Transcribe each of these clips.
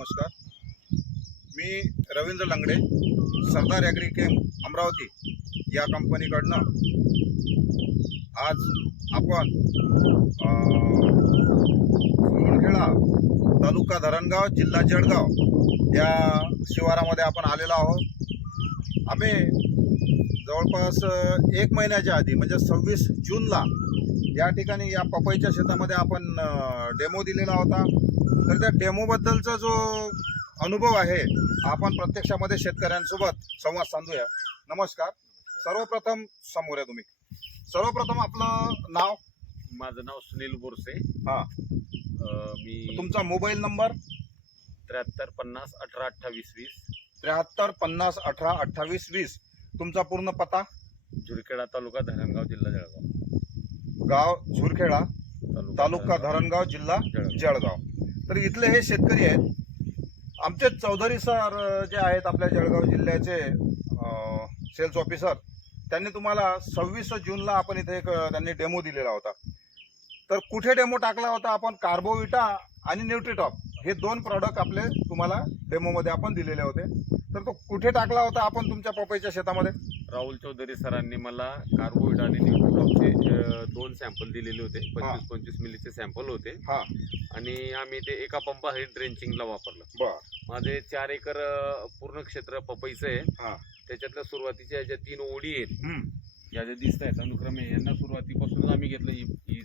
नमस्कार. मी Ravindra Langde Sardar agri chem Amravati या कंपनीकडनं आज आपण खेळा तालुका धरणगाव जिल्हा जळगाव या शिवारामध्ये आपण आलेलो आहोत. आम्ही जवळपास एक महिन्याच्या आधी म्हणजे सव्वीस जूनला या ठिकाणी या पपईच्या शेतामध्ये आपण डेमो दिलेला होता. तर त्या डेमोबद्दलचा जो अनुभव आहे आपण प्रत्यक्षामध्ये शेतकऱ्यांसोबत संवाद साधूया. नमस्कार. सर्वप्रथम समोर आहे तुम्ही. सर्वप्रथम आपलं नाव? माझं नाव सुनील बोरसे. हा. मी तुमचा मोबाईल नंबर? त्र्याहत्तर पन्नास अठरा अठ्ठावीस वीस. त्र्याहत्तर पन्नास अठरा अठ्ठावीस वीस. तुमचा पूर्ण पत्ता? झुरखेडा तालुका धरणगाव जिल्हा जळगाव. गाव झुरखेडा तालुका धरणगाव जिल्हा जळगाव. तर इथले हे शेतकरी आहेत. आमचे चौधरी सर जे आहेत आपल्या जळगाव जिल्ह्याचे सेल्स ऑफिसर त्यांनी तुम्हाला सव्वीस जूनला आपण इथे एक त्यांनी डेमो दिलेला होता. तर कुठे डेमो टाकला होता आपण? कार्बोविटा आणि न्यूट्रिटॉप हे दोन प्रॉडक्ट आपले तुम्हाला डेमोमध्ये आपण दिलेले होते. तर तो कुठे टाकला होता आपण तुमच्या पपईच्या शेतामध्ये? राहुल चौधरी सरांनी मला कार्बोविटा आणि न्यूट्रोटॉपचे सॅम्पल दिलेले होते पंचवीस पंचवीस मिलीचे सॅम्पल होते हा. आणि आम्ही ते एका पंपासाठी ड्रेंचिंगला वापरलं बर माझे चार एकर अं, पूर्ण क्षेत्र पपईचं हा. आहे त्याच्यातल्या सुरुवातीच्या ज्या तीन ओढी आहेत हम्म. या ज्या दिसत आहेत अनुक्रमे यांना सुरुवातीपासून आम्ही घेतलं ही ही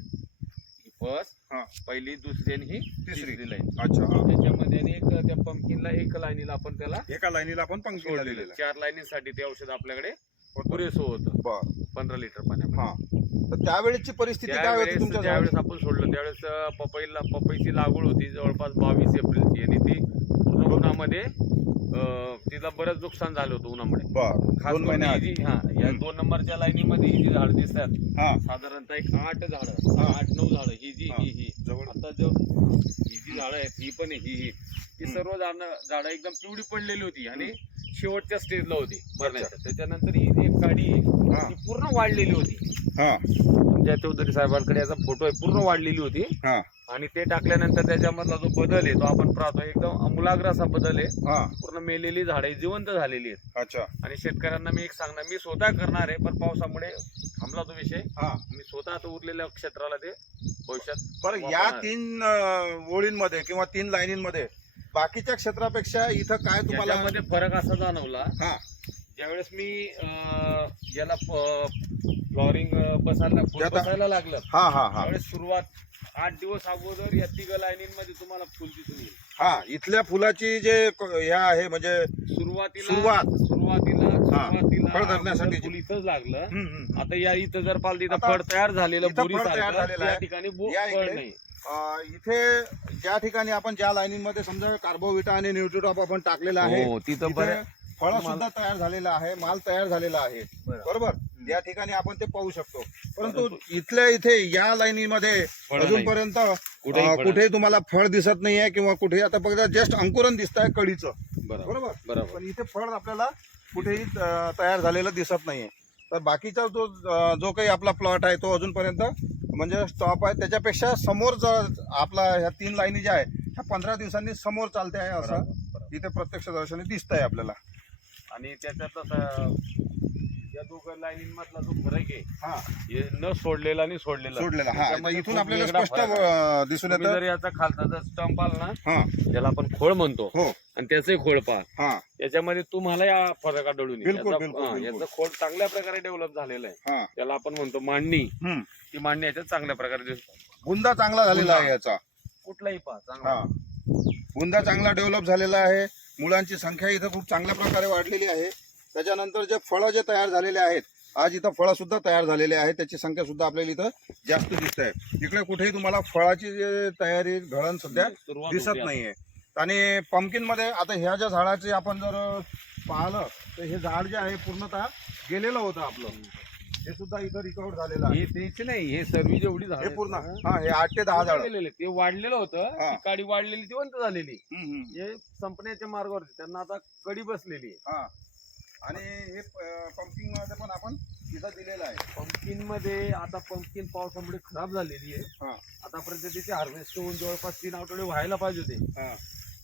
फर्स्ट हा. पहिली दुसरी आणि ही तिसरी. तिसरी लाईन अच्छा हा. त्याच्यामध्ये आणि एक त्या पंपकिनला एक लाईनीला आपण त्याला एका लाईनीला आपण पंक्तीला सोडलेलं दिलेलं आहे. चार लाईनीसाठी ते औषध आपल्याकडे. पुरेसं होतं बर पंधरा लिटर पाण्यामध्ये हा तर त्यावेळेची परिस्थिती काय होती तुमच्या ज्यावेळेस आपण सोडलं त्यावेळेस पपईला पपईची लागवड होती जवळपास बावीस एप्रिलची. आणि ती पूर्ण उन्हामध्ये तिला बरंच नुकसान झालं होतं उन्हामुळे. खास ही हा या. दोन नंबरच्या लाईनीमध्ये ही जी झाड दिसतात हा. साधारणतः एक आठ झाडं. आठ नऊ झाडं ही जी हा. ही जवळ. आता जो ही जी झाडं आहेत ही पण ही ही. हम्म. सर्व झाडं झाडं एकदम पिवळी पडलेली होती आणि शेवटच्या स्टेजला होती त्याच्यानंतर ही एक काडी आहे, ती पूर्ण वाढलेली होती. हा. जय चौधरी साहेबांकडे याचा फोटो आहे पूर्ण वाढलेली होती. हा. आणि ते टाकल्यानंतर त्याच्यामधला जो बदल आहे तो आपण पाहतो एकदम अमूलाग्र असा बदल आहे. पूर्ण मेलेली झाडं जिवंत झालेली आहेत. अच्छा. आणि शेतकऱ्यांना मी एक सांगणार मी स्वतः करणार आहे पण पावसामुळे थांबला तो विषय. मी स्वतः उरलेल्या क्षेत्राला ते भविष्यात बरं या. तीन ओळींमध्ये किंवा तीन लाईनींमध्ये बाकीच्या क्षेत्रापेक्षा इथं काय तुम्हाला याच्यामध्ये फरक असा जाणवला हा ज्यावेळेस मी अं, याला फ्लॉरिंग बसायला फुल बसायला लागलं हा हा हा त्यावेळेस सुरुवात आठ दिवस अगोदर या तिघ लाईनींमध्ये तुम्हाला फुल दिसून येईल हा इथल्या फुलाची जे क- हे आहे म्हणजे सुरुवातीला सुरुवात. सुरुवातीला सुरुवातीला फळ धरण्यासाठी. फुल इथंच लागलं हम्म, हम्म. आता या इथं जर पाल तिथं आता फळ तयार झालेलं इथं बोरी फळ तयार झालेलं आहे. ठिकाणी बो- या फळ इकडे. नाही इथे ज्या ठिकाणी आपण ज्या लाईनींमध्ये समजा कार्बोविटा आणि न्यूट्रिटॉप आपण टाकलेलं आहे हो तिथं बरं फळ सुद्धा तयार झालेला आहे माल तयार झालेला आहे. बरं. बरोबर? या ठिकाणी आपण ते पाहू शकतो. परंतु इथल्या इथे या लाईनीमध्ये फळं नाही. अजूनपर्यंत कुठेही कुठेही तुम्हाला फळ दिसत नाहीये किंवा कुठे आता बघा जस्ट अंकुरण दिसत आहे कळीचं बरोबर? बरोबर. पण इथे फळ आपल्याला कुठेही तयार झालेलं दिसत नाहीये. तर बाकीचा जो जो काही आपला प्लॉट आहे तो अजूनपर्यंत म्हणजे स्टॉप आहे. त्याच्यापेक्षा समोर जर आपला ह्या तीन लाईनी ज्या आहे ह्या पंधरा दिवसांनी समोर चालते आहे असं. इथे प्रत्यक्ष दर्शनी दिसत आहे आपल्याला. आणि त्याच्यात आता या दोघं लाईनींमधला जो फरक आहे हा. हे न सोडलेला आणि सोडलेला. सोडलेला हा. त्याच्यामध्ये इथून खूप आपल्याला वेगळा स्पष्ट फरक आहे. अं, दिसून तुम्ही येतं. जर याचा खालचा जर स्टंप आला ना हा. त्याला आपण खोळ म्हणतो हो. आणि त्याचंही खोळ पहा. हा. याच्यामध्ये तुम्हाला या फरक आढळून येईल. बिलकुल, याचा- बिलकुल, हा, बिलकुल. याचं खोड चांगल्या प्रकारे डेव्हलप झालेलं आहे. हा. त्याला आपण म्हणतो मांडणी. हम्म. ती मांडणी याच्यात चांगल्या प्रकारे दिसते. बुंदा चांगला झालेला आहे. याचा. कुठलाही पहा हा. चांगला बुंदा चांगला डेव्हलप झालेला आहे. मुलांची संख्या इथं खूप चांगल्या प्रकारे वाढलेली आहे. त्याच्यानंतर जे फळं जे तयार झालेले आहेत आज इथं फळं सुद्धा तयार झालेले आहेत. त्याची संख्या सुद्धा आपल्याला इथं जास्त दिसत आहे. इकडे कुठेही तुम्हाला फळाची जे तयारी घळण सध्या सुरुवात दिसत होते आता. नाहीये. आणि पंपकिनमध्ये आता ह्या ज्या झाडाचे आपण जर पाहिलं तर हे झाड जे आहे पूर्णतः गेलेलं होतं आपलं. हे सुद्धा इथं रिकवर झालेलं आहे. हे त्याचे नाही हे सर्व जेवढी झाडं हे आहेत पूर्ण. हा हे आठ ते दहा झाड. गेलेले. ते वाढलेलं होतं हा. ती काडी वाढलेली जिवंत झालेली हे संपण्याच्या मार्गावर. त्यांना आता कडी बसलेली आहे. हा. आणि हे पंपिंगमध्ये पण आपण इथं दिलेलं आहे. पंपकिनमध्ये आता पंपकिन पावसामुळे खराब झालेली आहे. हा. आतापर्यंत त्याचे हार्वेस्ट होऊन जवळपास तीन आठवडे व्हायला पाहिजे होते. हा.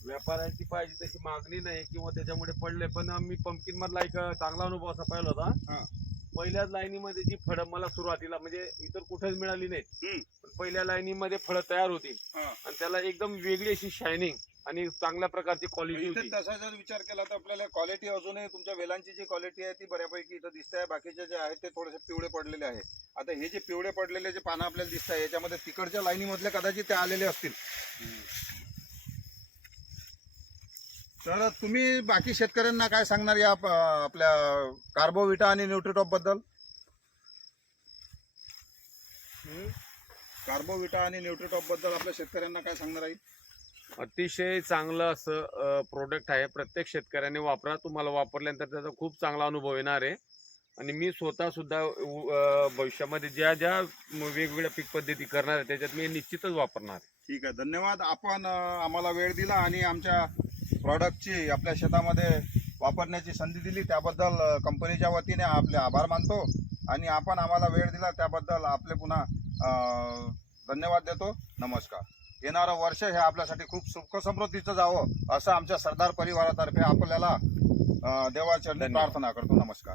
व्यापाऱ्यांची पाहिजे तशी मागणी नाही किंवा त्याच्यामुळे पडले पण मी पंपकिन मधला एक चांगला अनुभव असा पाहिला हा. होता पहिल्याच लाईनीमध्ये जी फळं मला सुरुवातीला म्हणजे इतर कुठेच मिळाली. नाहीत. पण पहिल्या लाईनीमध्ये फळं तयार होती. आणि त्याला एकदम वेगळी अशी शायनिंग आणि चांगल्या प्रकारची क्वालिटी होती. तसा जर विचार केला तर आपल्याला क्वालिटी अजूनही तुमच्या वेलांची जी क्वालिटी आहे ती बऱ्यापैकी इथं दिसते आहे. बाकीचे जे आहेत ते थोडेसे पिवळे पडलेले आहे आता हे जे पिवळे पडलेले जे पानं आपल्याला दिसत आहे याच्यामध्ये तिकडच्या लाईनी मधले कदाचित ते आलेले असतील. तर तुम्ही बाकी शेतकऱ्यांना काय सांगणार या आपल्या कार्बोविटा आणि न्यूट्रिटॉपबद्दल? कार्बोविटा आणि न्यूट्रिटॉपबद्दल आपल्या शेतकऱ्यांना काय सांगणार आहे अतिशय चांगलं असं प्रोडक्ट आहे. प्रत्येक शेतकऱ्याने वापरा. तुम्हाला वापरल्यानंतर त्याचा खूप चांगला अनुभव येणार आहे. आणि मी स्वतः सुद्धा भविष्यामध्ये ज्या ज्या वेगवेगळ्या पीक पद्धती करणार आहे त्याच्यात मी निश्चितच वापरणार आहे. ठीक आहे. धन्यवाद. आपण आम्हाला वेळ दिला आणि आमच्या प्रॉडक्टची आपल्या शेतामध्ये वापरण्याची संधी दिली त्याबद्दल कंपनीच्या वतीने आपले आभार मानतो आणि आपण आम्हाला वेळ दिला त्याबद्दल आपले पुन्हा धन्यवाद देतो. नमस्कार. येणारं वर्ष हे आपल्यासाठी खूप सुख समृद्धीचं जावं असं आमच्या सरदार परिवारातर्फे आपल्याला देवाचरणी. प्रार्थना करतो. नमस्कार.